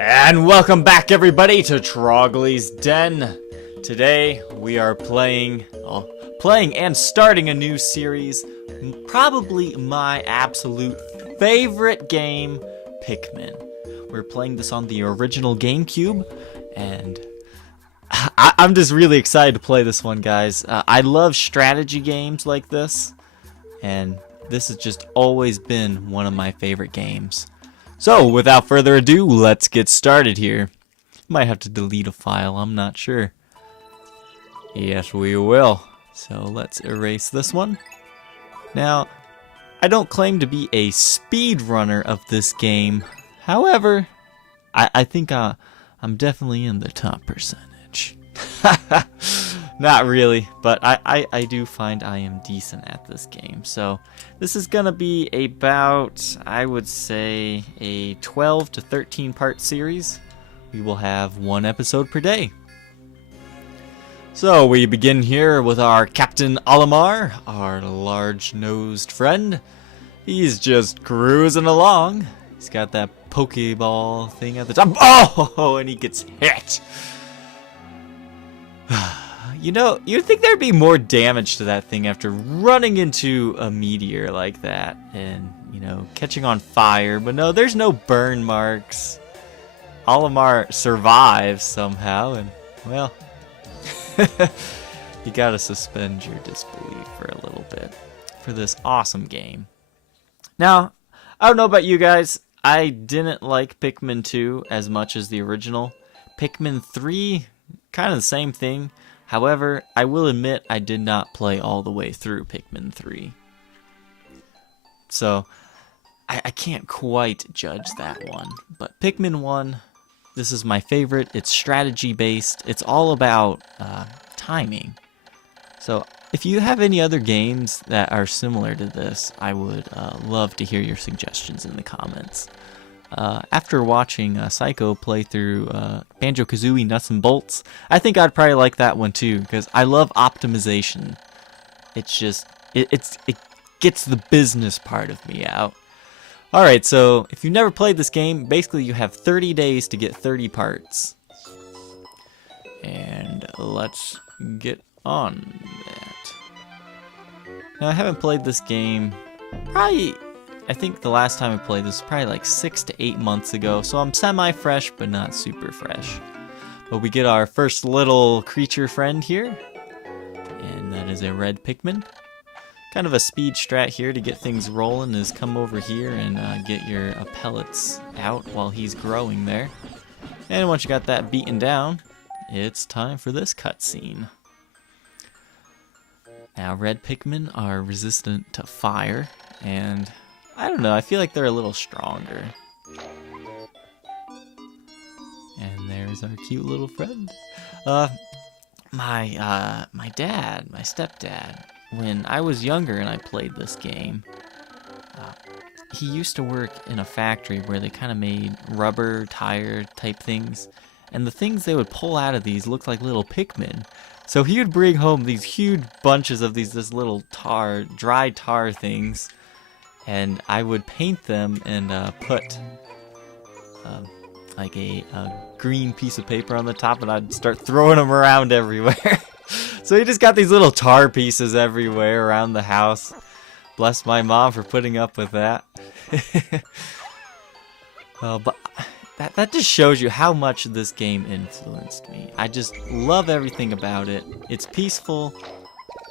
And welcome back, everybody, to Trogly's Den. Today we are playing and starting a new series. Probably my absolute favorite game, Pikmin. We're playing this on the original GameCube, and I'm just really excited to play this one, guys. I love strategy games like this, and this has just always been one of my favorite games. So, without further ado, let's get started here. Might have to delete a file, I'm not sure. Yes, we will. So, let's erase this one. Now, I don't claim to be a speedrunner of this game. However, I think I'm definitely in the top percentage. Not really, but I do find I am decent at this game. So this is going to be about, I would say, a 12 to 13 part series. We will have one episode per day. So we begin here with our Captain Olimar, our large-nosed friend. He's just cruising along. He's got that Pokeball thing at the top. Oh, and he gets hit. You know, you'd think there'd be more damage to that thing after running into a meteor like that and, you know, catching on fire. But no, there's no burn marks. Olimar survives somehow, and, well, you gotta suspend your disbelief for a little bit for this awesome game. Now, I don't know about you guys. I didn't like Pikmin 2 as much as the original. Pikmin 3, kind of the same thing. However, I will admit I did not play all the way through Pikmin 3. So, I can't quite judge that one. But Pikmin 1, this is my favorite. It's strategy based. It's all about timing. So, if you have any other games that are similar to this, I would love to hear your suggestions in the comments. After watching Psycho play through Banjo-Kazooie Nuts and Bolts, I think I'd probably like that one too, because I love optimization. It's just, it gets the business part of me out. Alright, so if you've never played this game, basically you have 30 days to get 30 parts. And let's get on that. Now, I haven't played this game probably... I think the last time I played this was probably like 6 to 8 months ago, so I'm semi-fresh, but not super fresh. But we get our first little creature friend here, and that is a red Pikmin. Kind of a speed strat here to get things rolling is come over here and get your pellets out while he's growing there. And once you got that beaten down, it's time for this cutscene. Now, red Pikmin are resistant to fire, and I don't know, I feel like they're a little stronger. And there's our cute little friend. My stepdad, when I was younger and I played this game, he used to work in a factory where they kind of made rubber tire type things. And the things they would pull out of these looked like little Pikmin. So he would bring home these huge bunches of this little dry tar things. And I would paint them and put like a green piece of paper on the top, and I'd start throwing them around everywhere. So you just got these little tar pieces everywhere around the house. Bless my mom for putting up with that. But that just shows you how much this game influenced me. I just love everything about it. It's peaceful,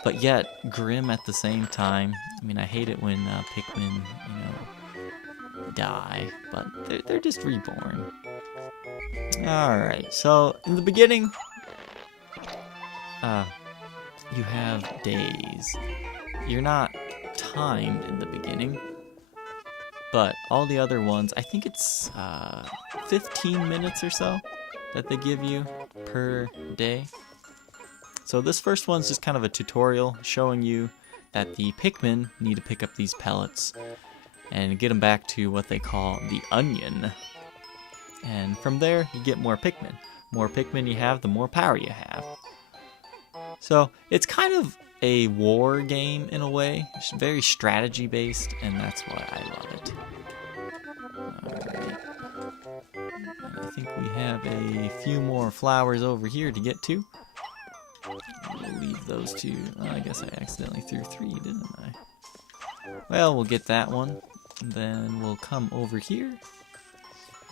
but yet grim at the same time. I mean, I hate it when Pikmin, you know, die, but they're just reborn. Alright, so in the beginning, you have days. You're not timed in the beginning, but all the other ones, I think it's 15 minutes or so that they give you per day. So this first one's just kind of a tutorial showing you that the Pikmin need to pick up these pellets and get them back to what they call the onion. And from there, you get more Pikmin. More Pikmin you have, the more power you have. So it's kind of a war game in a way. It's very strategy based, and that's why I love it. Alright. And I think we have a few more flowers over here to get to. We'll leave those two. Oh, I guess I accidentally threw 3, didn't I? Well, we'll get that one. Then we'll come over here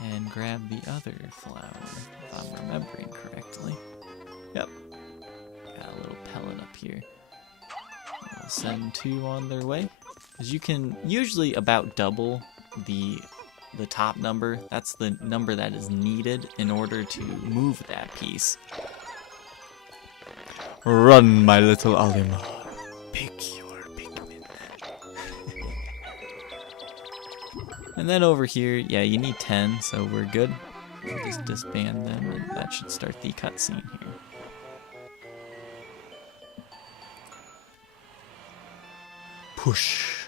and grab the other flower, if I'm remembering correctly. Yep. Got a little pellet up here. We'll send 2 on their way. Because you can usually about double the top number. That's the number that is needed in order to move that piece. Run, my little Olimar. Pick your Pikmin. And then over here, yeah, you need 10, so we're good. We'll just disband them, and that should start the cutscene here. Push.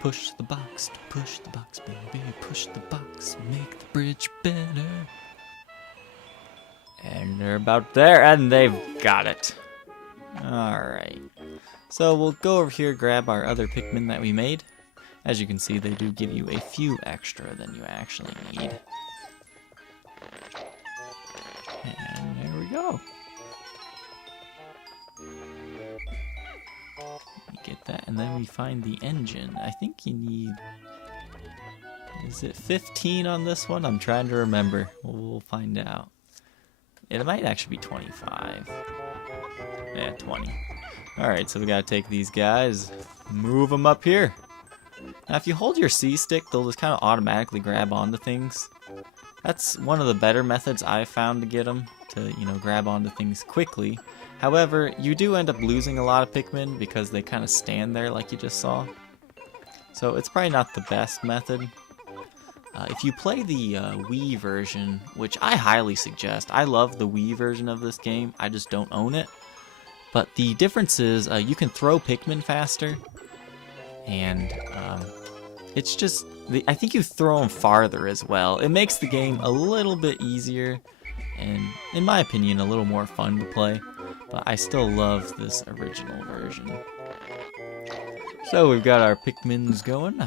Push the box, push the box, baby. Push the box, make the bridge better. And they're about there, and they've got it. Alright. So we'll go over here, grab our other Pikmin that we made. As you can see, they do give you a few extra than you actually need. And there we go. We get that, and then we find the engine. I think you need... Is it 15 on this one? I'm trying to remember. We'll find out. It might actually be 25. Yeah, 20. Alright, so we gotta take these guys, move them up here. Now, if you hold your C stick, they'll just kind of automatically grab onto things. That's one of the better methods I've found to get them to, grab onto things quickly. However, you do end up losing a lot of Pikmin because they kind of stand there like you just saw. So it's probably not the best method. If you play the Wii version, which I highly suggest, I love the Wii version of this game, I just don't own it. But the difference is you can throw Pikmin faster, and it's just, I think you throw them farther as well. It makes the game a little bit easier, and in my opinion, a little more fun to play. But I still love this original version. So we've got our Pikmins going.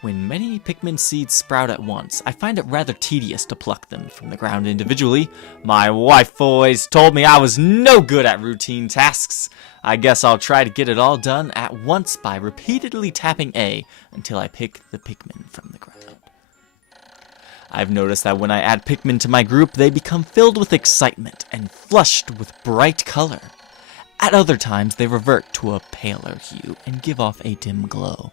When many Pikmin seeds sprout at once, I find it rather tedious to pluck them from the ground individually. My wife always told me I was no good at routine tasks. I guess I'll try to get it all done at once by repeatedly tapping A until I pick the Pikmin from the ground. I've noticed that when I add Pikmin to my group, they become filled with excitement and flushed with bright color. At other times, they revert to a paler hue and give off a dim glow.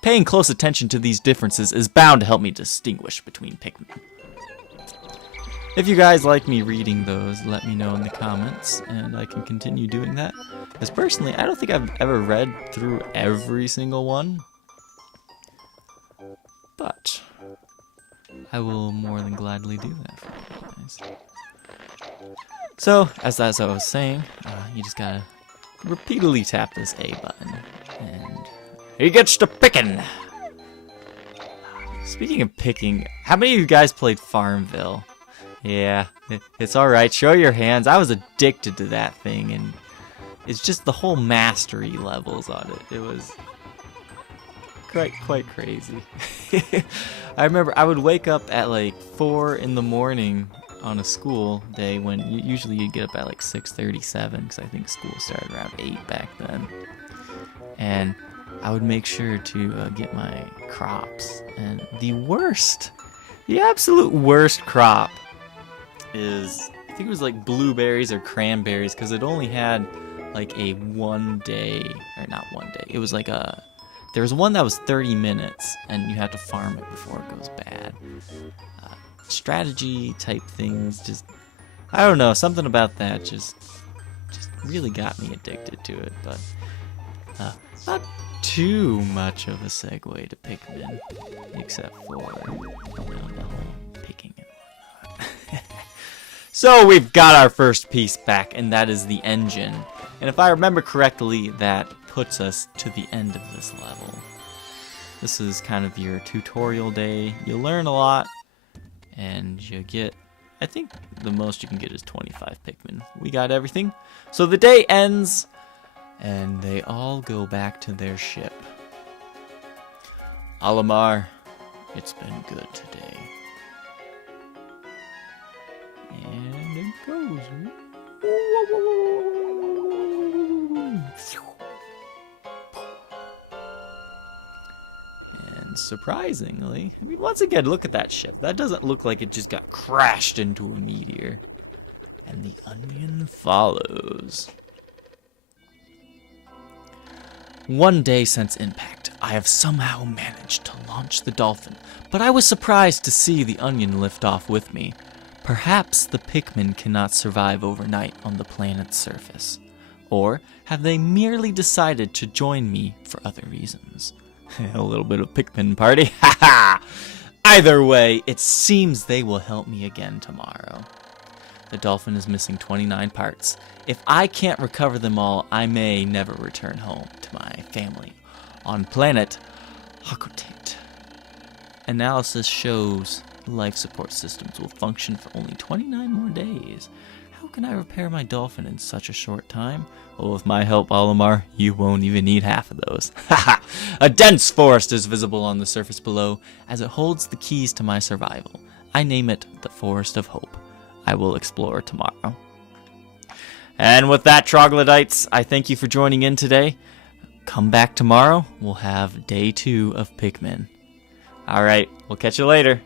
Paying close attention to these differences is bound to help me distinguish between Pikmin. If you guys like me reading those, let me know in the comments, and I can continue doing that. Because personally, I don't think I've ever read through every single one. But I will more than gladly do that for you guys. So, as I was saying, you just gotta repeatedly tap this A button, and he gets to picking. Speaking of picking, how many of you guys played Farmville? Yeah, it's alright. Show your hands. I was addicted to that thing, and it's just the whole mastery levels on it. It was quite crazy. I remember I would wake up at like 4 in the morning on a school day when usually you get up at like 6:37 because I think school started around 8 back then. And I would make sure to get my crops. And the absolute worst crop is, I think it was like blueberries or cranberries, because it only had like a 1 day, or not 1 day, it was like there was one that was 30 minutes, and you had to farm it before it goes bad. Strategy type things, just, I don't know, something about that just really got me addicted to it. But not too much of a segue to Pikmin, except for the whole picking and whatnot. So we've got our first piece back, and that is the engine. And if I remember correctly, that puts us to the end of this level. This is kind of your tutorial day. You learn a lot, and you get, I think the most you can get is 25 Pikmin. We got everything. So the day ends, and they all go back to their ship. Olimar, it's been good today. goes. And surprisingly, I mean, once again, look at that ship. That doesn't look like it just got crashed into a meteor. And the onion follows. One day since impact, I have somehow managed to launch the dolphin, but I was surprised to see the onion lift off with me. Perhaps the Pikmin cannot survive overnight on the planet's surface. Or have they merely decided to join me for other reasons? A little bit of Pikmin party, haha! Either way, it seems they will help me again tomorrow. The dolphin is missing 29 parts. If I can't recover them all, I may never return home to my family on planet Hakotate. Analysis shows life support systems will function for only 29 more days. How can I repair my dolphin in such a short time? Well, with my help, Olimar, you won't even need half of those. Haha! A dense forest is visible on the surface below as it holds the keys to my survival. I name it the Forest of Hope. I will explore tomorrow. And with that, troglodytes, I thank you for joining in today. Come back tomorrow. We'll have day 2 of Pikmin. Alright, we'll catch you later.